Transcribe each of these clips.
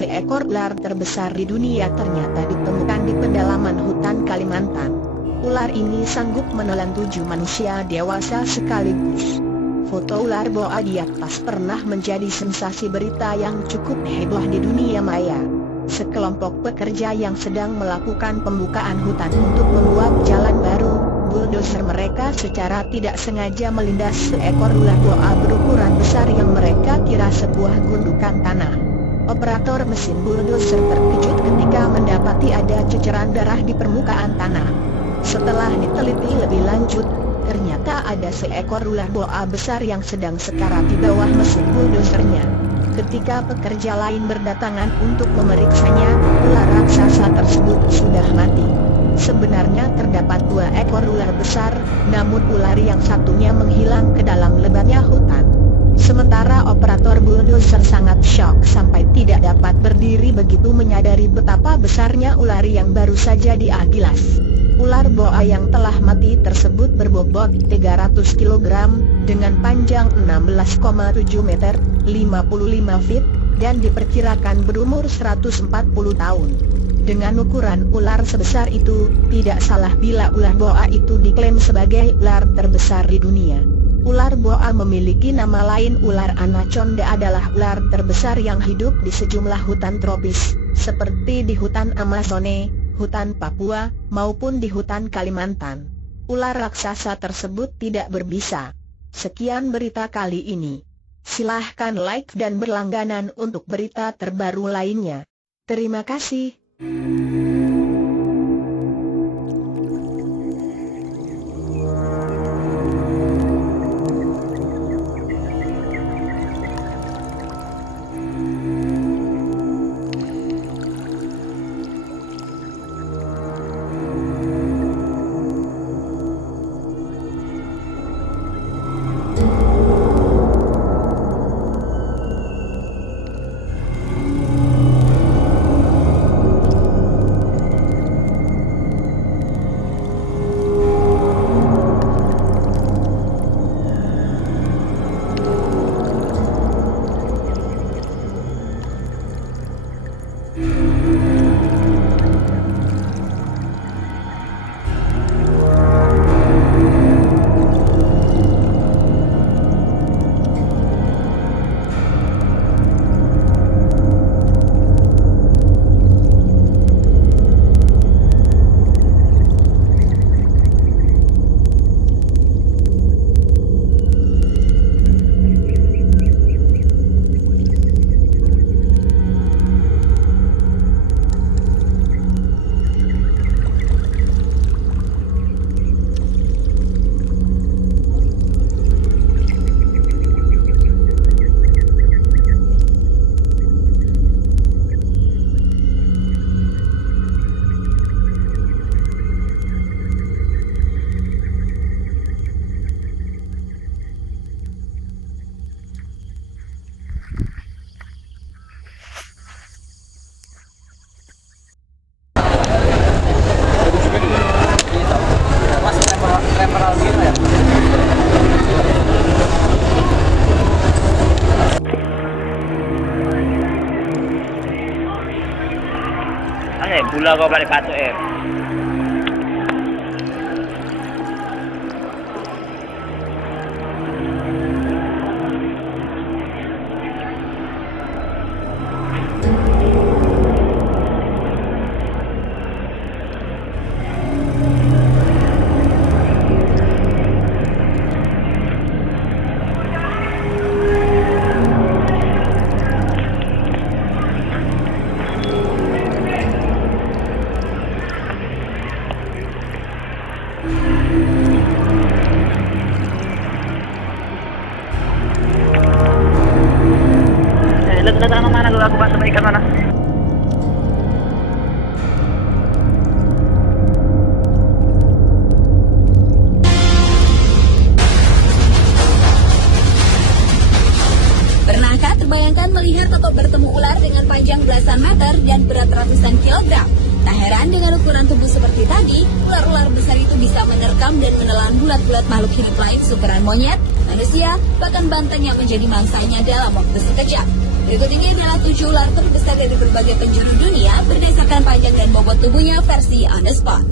Seekor ular terbesar di dunia ternyata ditemukan di pedalaman hutan Kalimantan. Ular ini sanggup menelan 7 manusia dewasa sekaligus. Foto ular boa di atas pernah menjadi sensasi berita yang cukup heboh di dunia maya. Sekelompok pekerja yang sedang melakukan pembukaan hutan untuk membuat jalan baru, bulldozer mereka secara tidak sengaja melindas seekor ular boa berukuran besar yang mereka kira sebuah gundukan tanah. Operator mesin bulldozer terkejut ketika mendapati ada ceceran darah di permukaan tanah. Setelah diteliti lebih lanjut, ternyata ada seekor ular boa besar yang sedang sekarat di bawah mesin bulldozernya. Ketika pekerja lain berdatangan untuk memeriksanya, ular raksasa tersebut sudah mati. Sebenarnya terdapat 2 ekor ular besar, namun ular yang satunya menghilang ke dalam lebatnya hutan. Sementara operator bulldozer sangat syok sampai tidak dapat berdiri begitu menyadari betapa besarnya ular yang baru saja dia gilas. Ular boa yang telah mati tersebut berbobot 300 kg, dengan panjang 16,7 meter, 55 feet, dan diperkirakan berumur 140 tahun. Dengan ukuran ular sebesar itu, tidak salah bila ular boa itu diklaim sebagai ular terbesar di dunia. Ular boa memiliki nama lain. Ular anaconda adalah ular terbesar yang hidup di sejumlah hutan tropis, seperti di hutan Amazone, hutan Papua, maupun di hutan Kalimantan. Ular raksasa tersebut tidak berbisa. Sekian berita kali ini. Silahkan like dan berlangganan untuk berita terbaru lainnya. Terima kasih. Gula kau balik batu Datang mana lu aku bantu ikan mana? Pernahkah terbayangkan melihat atau bertemu ular dengan panjang belasan meter dan berat ratusan kilogram? Tak heran dengan ukuran tubuh seperti tadi, ular-ular besar itu bisa menerkam dan menelan bulat-bulat makhluk hidup lain seukuran monyet, manusia, bahkan banteng yang menjadi mangsanya dalam waktu sekejap. Berikut ini adalah 7 ular terbesar dari berbagai penjuru dunia berdasarkan panjang dan bobot tubuhnya versi on the spot.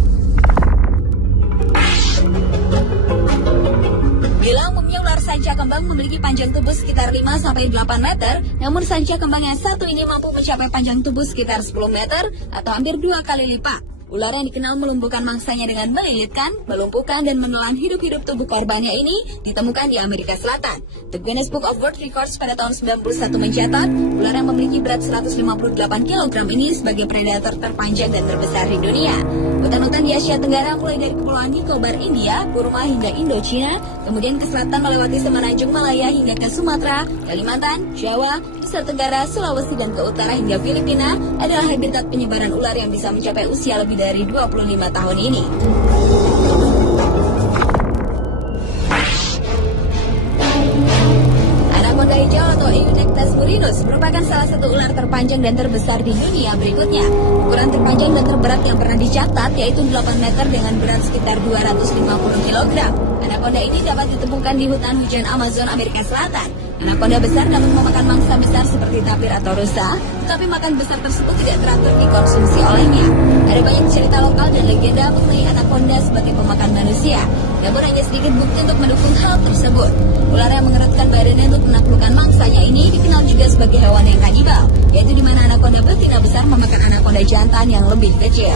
Bila umumnya ular sanca kembang memiliki panjang tubuh sekitar 5-8 meter, namun sanca kembang yang satu ini mampu mencapai panjang tubuh sekitar 10 meter atau hampir 2 kali lipat. Ular yang dikenal melumpuhkan mangsanya dengan melilitkan, melumpuhkan, dan menelan hidup-hidup tubuh korbannya ini ditemukan di Amerika Selatan. The Guinness Book of World Records pada tahun 91 mencatat, ular yang memiliki berat 158 kg ini sebagai predator terpanjang dan terbesar di dunia. Hutan-hutan di Asia Tenggara mulai dari Kepulauan Nicobar, India, Burma hingga Indochina, kemudian ke selatan melewati Semenanjung Malaya hingga ke Sumatera, Kalimantan, Jawa, Nusa Tenggara, Sulawesi, dan ke utara hingga Filipina adalah habitat penyebaran ular yang bisa mencapai usia lebih dari 25 tahun ini. Anaconda hijau atau Eunectes murinus merupakan salah satu ular terpanjang dan terbesar di dunia berikutnya. Ukuran terpanjang dan terberat yang pernah dicatat yaitu 8 meter dengan berat sekitar 250 kg. Anaconda ini dapat ditemukan di hutan hujan Amazon Amerika Selatan. Anaconda besar dapat memakan mangsa besar seperti tapir atau rusa, tetapi makan besar tersebut tidak teratur dikonsumsi olehnya. Ada banyak cerita lokal dan legenda mengenai anaconda sebagai pemakan manusia, namun hanya sedikit bukti untuk mendukung hal tersebut. Ular yang mengerutkan badannya untuk menaklukkan mangsanya ini dikenal juga sebagai hewan yang kanibal, yaitu di mana anaconda betina besar memakan anaconda jantan yang lebih kecil.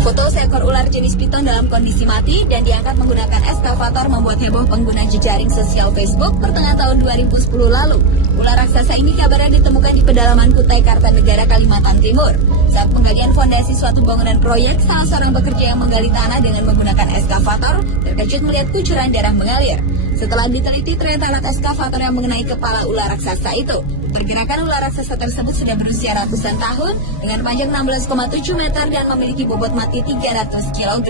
Foto seekor ular jenis piton dalam kondisi mati dan diangkat menggunakan eskavator membuat heboh pengguna jejaring sosial Facebook pertengahan tahun 2010 lalu. Ular raksasa ini kabarnya ditemukan di pedalaman Kutai Kartanegara, Kalimantan Timur. Saat penggalian fondasi suatu bangunan proyek, salah seorang pekerja yang menggali tanah dengan menggunakan eskavator terkejut melihat kucuran darah mengalir. Setelah diteliti, ternyata alat eskavator yang mengenai kepala ular raksasa itu. Pergerakan ular raksasa tersebut sudah berusia ratusan tahun dengan panjang 16,7 meter dan memiliki bobot mati 300 kg.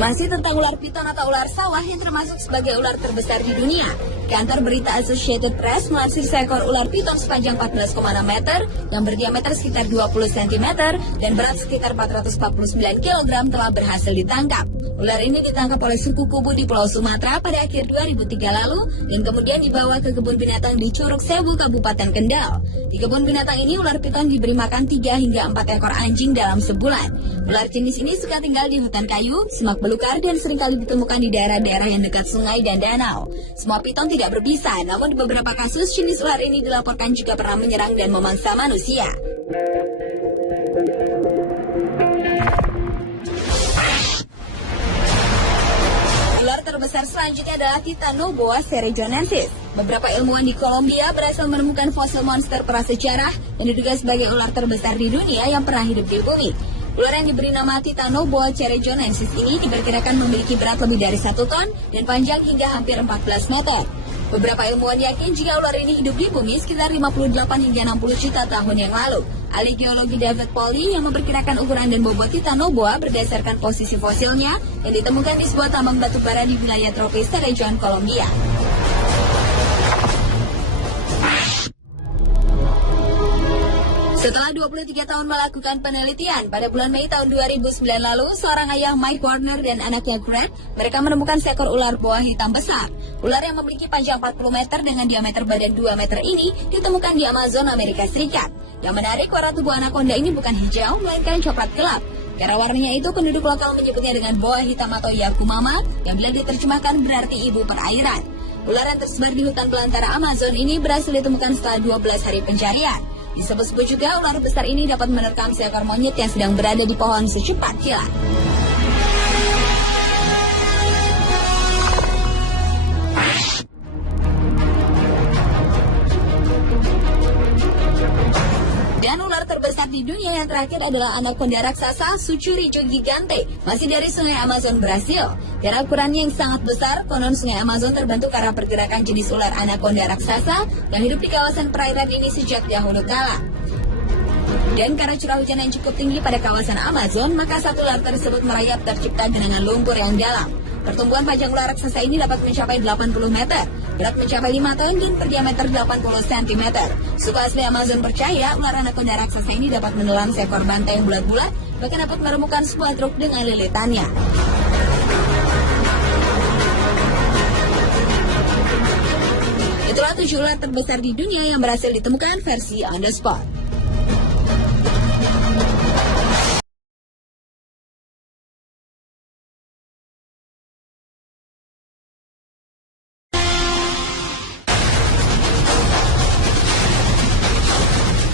Masih tentang ular piton atau ular sawah yang termasuk sebagai ular terbesar di dunia. Kantor berita Associated Press melansir seekor ular piton sepanjang 14,6 meter yang berdiameter sekitar 20 cm dan berat sekitar 449 kg telah berhasil ditangkap. Ular ini ditangkap oleh suku Kubu di Pulau Sumatera pada akhir 2003 lalu dan kemudian dibawa ke kebun binatang di Curug Sewu, Kabupaten Kendal. Di kebun binatang ini ular piton diberi makan 3 hingga 4 ekor anjing dalam sebulan. Ular jenis ini suka tinggal di hutan kayu, semak belukar, dan seringkali ditemukan di daerah-daerah yang dekat sungai dan danau. Semua piton tidak berbisa, namun di beberapa kasus jenis ular ini dilaporkan juga pernah menyerang dan memangsa manusia. Ular terbesar selanjutnya adalah Titanoboa cerrejonensis. Beberapa ilmuwan di Kolombia berhasil menemukan fosil monster prasejarah yang diduga sebagai ular terbesar di dunia yang pernah hidup di bumi. Ular yang diberi nama Titanoboa cerrejonensis ini diperkirakan memiliki berat lebih dari 1 ton dan panjang hingga hampir 14 meter. Beberapa ilmuwan yakin jika ular ini hidup di bumi sekitar 58 hingga 60 juta tahun yang lalu. Ahli geologi David Polly yang memperkirakan ukuran dan bobot Titanoboa berdasarkan posisi fosilnya yang ditemukan di sebuah tambang batu bara di wilayah tropis Cerrejón, Kolombia. Setelah 23 tahun melakukan penelitian, pada bulan Mei tahun 2009 lalu, seorang ayah Mike Warner dan anaknya Grant, mereka menemukan seekor ular boa hitam besar. Ular yang memiliki panjang 40 meter dengan diameter badan 2 meter ini ditemukan di Amazon, Amerika Serikat. Yang menarik, warna tubuh anaconda ini bukan hijau, melainkan coklat gelap. Karena warnanya itu, penduduk lokal menyebutnya dengan boa hitam atau yakumama, yang bila diterjemahkan berarti ibu perairan. Ular yang tersebar di hutan belantara Amazon ini berhasil ditemukan setelah 12 hari pencarian. Disebut-sebut juga ular besar ini dapat menerkam seekor monyet yang sedang berada di pohon secepat kilat. Dan ular terbesar di dunia yang terakhir adalah anaconda raksasa Sucuricho gigante, masih dari sungai Amazon, Brasil. Karena ukurannya yang sangat besar, konon sungai Amazon terbentuk karena pergerakan jenis ular anaconda raksasa yang hidup di kawasan perairan ini sejak dahulu kala. Dan karena curah hujan yang cukup tinggi pada kawasan Amazon, maka satu ular tersebut merayap tercipta genangan lumpur yang dalam. Pertumbuhan panjang ular raksasa ini dapat mencapai 80 meter, berat mencapai 5 ton dan berdiameter 80 cm. Suku asli Amazon percaya ular anaconda raksasa ini dapat menelan seekor bantai yang bulat-bulat, bahkan dapat meremukkan sebuah truk dengan lilitannya. Itulah 7 ular terbesar di dunia yang berhasil ditemukan versi On The Spot.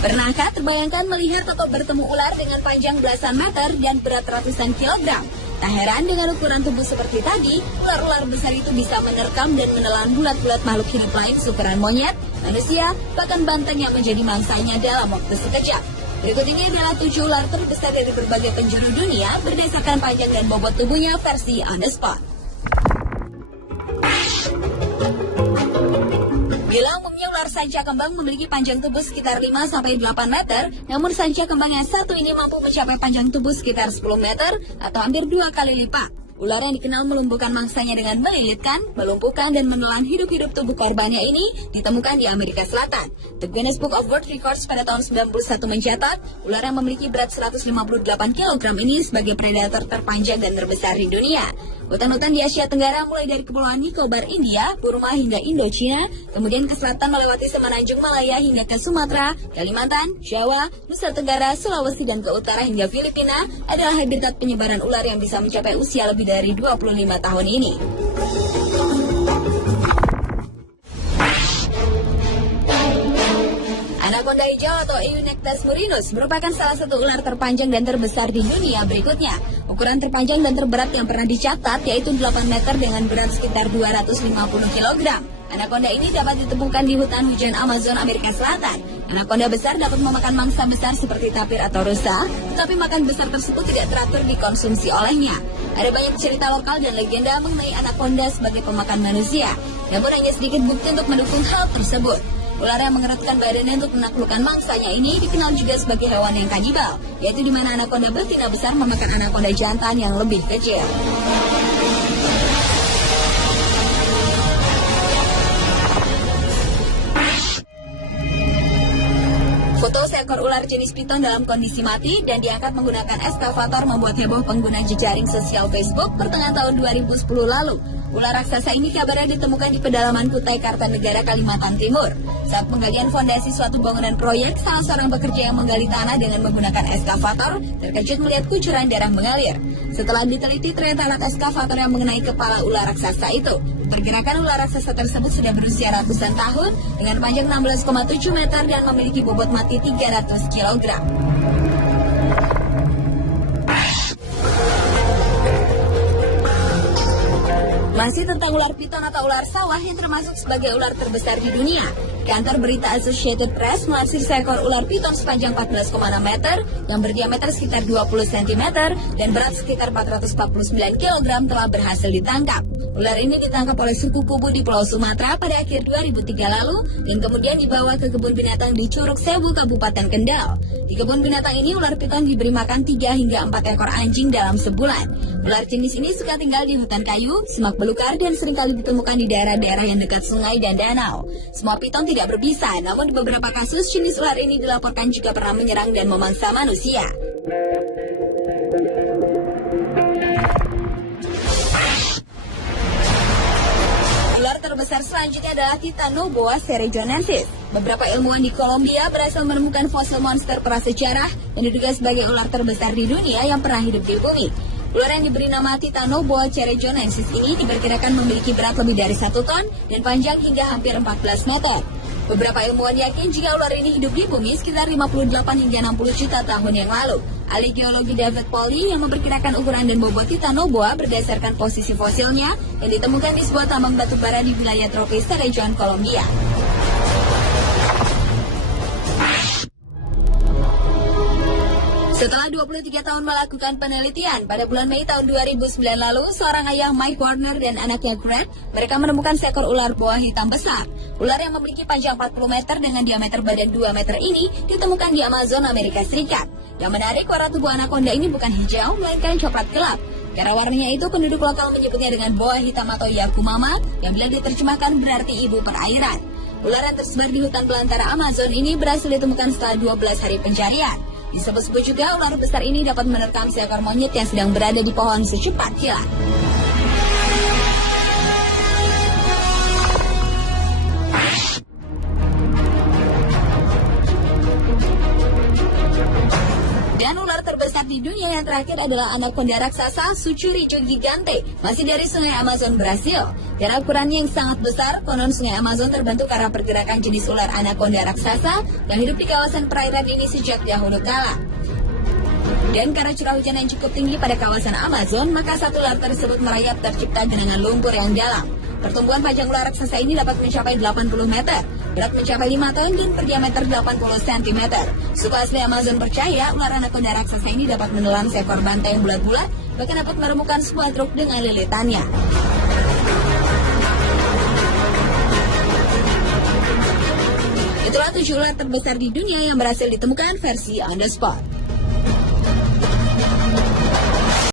Pernahkah terbayangkan melihat atau bertemu ular dengan panjang belasan meter dan berat ratusan kilogram? Tak heran dengan ukuran tubuh seperti tadi, ular-ular besar itu bisa menerkam dan menelan bulat-bulat makhluk hidup lain seukuran monyet, manusia, bahkan banteng yang menjadi mangsanya dalam waktu sekejap. Berikut ini adalah 7 ular terbesar dari berbagai penjuru dunia berdasarkan panjang dan bobot tubuhnya versi On The Spot. Bila umumnya ular sanca kembang memiliki panjang tubuh sekitar 5-8 meter, namun sanca kembang yang satu ini mampu mencapai panjang tubuh sekitar 10 meter atau hampir 2 kali lipat. Ular yang dikenal melumpuhkan mangsanya dengan melilitkan, melumpuhkan, dan menelan hidup-hidup tubuh korbannya ini ditemukan di Amerika Selatan. The Guinness Book of World Records pada tahun 91 mencatat, ular yang memiliki berat 158 kg ini sebagai predator terpanjang dan terbesar di dunia. Hutan-hutan di Asia Tenggara mulai dari Kepulauan Nicobar, India, Burma hingga Indochina, kemudian ke selatan melewati Semenanjung Malaya hingga ke Sumatera, Kalimantan, Jawa, Nusa Tenggara, Sulawesi, dan ke utara hingga Filipina adalah habitat penyebaran ular yang bisa mencapai usia lebih dari 25 tahun ini. Anaconda hijau atau Eunectes murinus merupakan salah satu ular terpanjang dan terbesar di dunia berikutnya. Ukuran terpanjang dan terberat yang pernah dicatat yaitu 8 meter dengan berat sekitar 250 kg. Anaconda ini dapat ditemukan di hutan hujan Amazon Amerika Selatan. Anaconda besar dapat memakan mangsa besar seperti tapir atau rusa, tetapi makan besar tersebut tidak teratur dikonsumsi olehnya. Ada banyak cerita lokal dan legenda mengenai anaconda sebagai pemakan manusia, namun hanya sedikit bukti untuk mendukung hal tersebut. Ular yang mengerutkan badannya untuk menaklukkan mangsanya ini dikenal juga sebagai hewan yang kanibal, yaitu di mana anaconda betina besar memakan anaconda jantan yang lebih kecil. Foto seekor ular jenis piton dalam kondisi mati dan diangkat menggunakan eskavator membuat heboh pengguna jejaring sosial Facebook pertengahan tahun 2010 lalu. Ular raksasa ini kabarnya ditemukan di pedalaman Kutai Kartanegara, Kalimantan Timur. Saat penggalian fondasi suatu bangunan proyek, salah seorang pekerja yang menggali tanah dengan menggunakan eskavator terkejut melihat kucuran darah mengalir. Setelah diteliti, ternyata alat eskavator yang mengenai kepala ular raksasa itu. Pergerakan ular raksasa tersebut sudah berusia ratusan tahun dengan panjang 16,7 meter dan memiliki bobot mati 300 kg. Masih tentang ular piton atau ular sawah yang termasuk sebagai ular terbesar di dunia. Kantor berita Associated Press melansir seekor ular piton sepanjang 14,6 meter yang berdiameter sekitar 20 cm dan berat sekitar 449 kg telah berhasil ditangkap. Ular ini ditangkap oleh suku Kubu di Pulau Sumatera pada akhir 2003 lalu dan kemudian dibawa ke kebun binatang di Curug Sewu, Kabupaten Kendal. Di kebun binatang ini ular piton diberi makan 3 hingga 4 ekor anjing dalam sebulan. Ular jenis ini suka tinggal di hutan kayu, semak belukar, dan seringkali ditemukan di daerah-daerah yang dekat sungai dan danau. Semua piton tidak berbisa, namun di beberapa kasus jenis ular ini dilaporkan juga pernah menyerang dan memangsa manusia. Ular terbesar selanjutnya adalah Titanoboa cerrejonensis. Beberapa ilmuwan di Kolombia berhasil menemukan fosil monster prasejarah yang diduga sebagai ular terbesar di dunia yang pernah hidup di bumi. Ular yang diberi nama Titanoboa cerrejonensis ini diperkirakan memiliki berat lebih dari 1 ton dan panjang hingga hampir 14 meter. Beberapa ilmuwan yakin jika ular ini hidup di bumi sekitar 58 hingga 60 juta tahun yang lalu. Ahli geologi David Polly yang memperkirakan ukuran dan bobot Titanoboa berdasarkan posisi fosilnya yang ditemukan di sebuah tambang batu bara di wilayah tropis Cerrejón, Kolombia. Setelah Setelah 23 tahun melakukan penelitian, pada bulan Mei tahun 2009 lalu, seorang ayah Mike Warner dan anaknya Grant, mereka menemukan seekor ular boa hitam besar. Ular yang memiliki panjang 40 meter dengan diameter badan 2 meter ini ditemukan di Amazon, Amerika Serikat. Yang menarik, warna tubuh anaconda ini bukan hijau, melainkan coklat gelap. Karena warnanya itu, penduduk lokal menyebutnya dengan boa hitam atau yakumama, yang bila diterjemahkan berarti ibu perairan. Ular yang tersebar di hutan belantara Amazon ini berhasil ditemukan setelah 12 hari pencarian. Disebut-sebut juga ular besar ini dapat menerkam seekor monyet yang sedang berada di pohon secepat kilat. Dan ular terbesar di dunia yang terakhir adalah anaconda raksasa Sucuricho gigante, masih dari sungai Amazon, Brasil. Karena ukurannya yang sangat besar, konon sungai Amazon terbentuk karena pergerakan jenis ular anaconda raksasa yang hidup di kawasan perairan ini sejak dahulu kala. Dan karena curah hujan yang cukup tinggi pada kawasan Amazon, maka satu ular tersebut merayap tercipta genangan lumpur yang dalam. Pertumbuhan panjang ular raksasa ini dapat mencapai 80 meter, berat mencapai 5 ton dan berdiameter 80 cm. Suku asli Amazon percaya ular anaconda raksasa ini dapat menelan seekor bantai yang bulat-bulat, bahkan dapat meremukkan sebuah truk dengan lilitannya. Itulah 7 ular terbesar di dunia yang berhasil ditemukan versi on the spot.